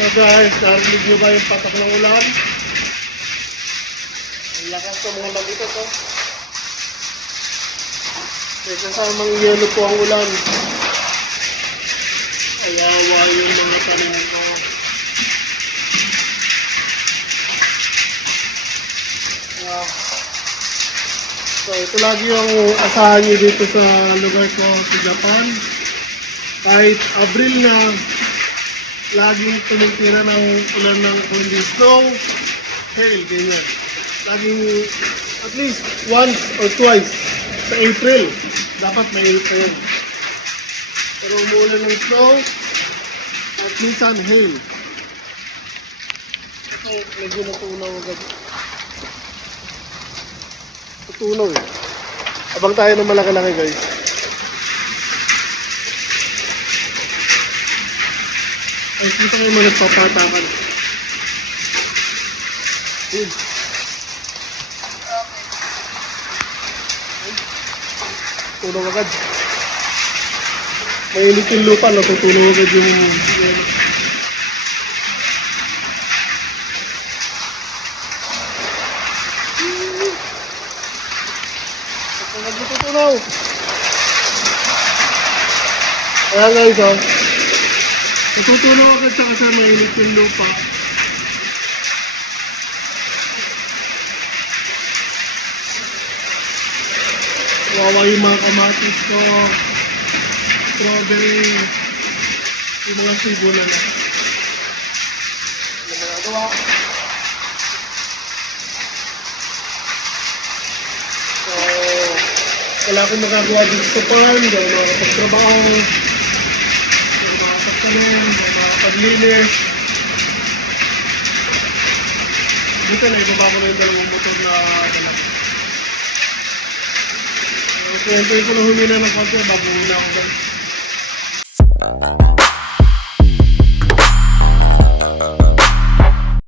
So guys, narinig nyo ba yung patak ng ulan? Ang lakas ng mga ito to. May kasamang yelo po ang ulan. Kawawa yung mga tanim ko. So ito lagi yung asahan nyo dito sa lugar ko sa Japan. Kahit Abril na, laging tumitira ng ulan ng kundi snow, hail, ganyan. Laging at least once or twice sa April, dapat may hail pa yun. Pero umuulan ng snow, at minsan hail. Ito, medyo natunaw agad. Natunaw eh. Abang tayo ng malaki-laki guys. Ay, kita kayo mga nagpapatakan. Yun. Tunog agad. Mainit yung lupa, natutunog agad yung... Natutunaw. Ayan guys, oh. Natutunaw agad siya kasi mainit yung lupa. Wawa yung mga kamatis ko, strawberry, yung mga sibula na. Yung mga gawa. So, wala akong magagawa dito sa farm, dahil makapagtrabaho, dahil makapagtanim, dahil makakapaglinis. Dito na, ibaba ko na yung dalawang motor na dala. So, ito yung huli na ng konti, bago na ako.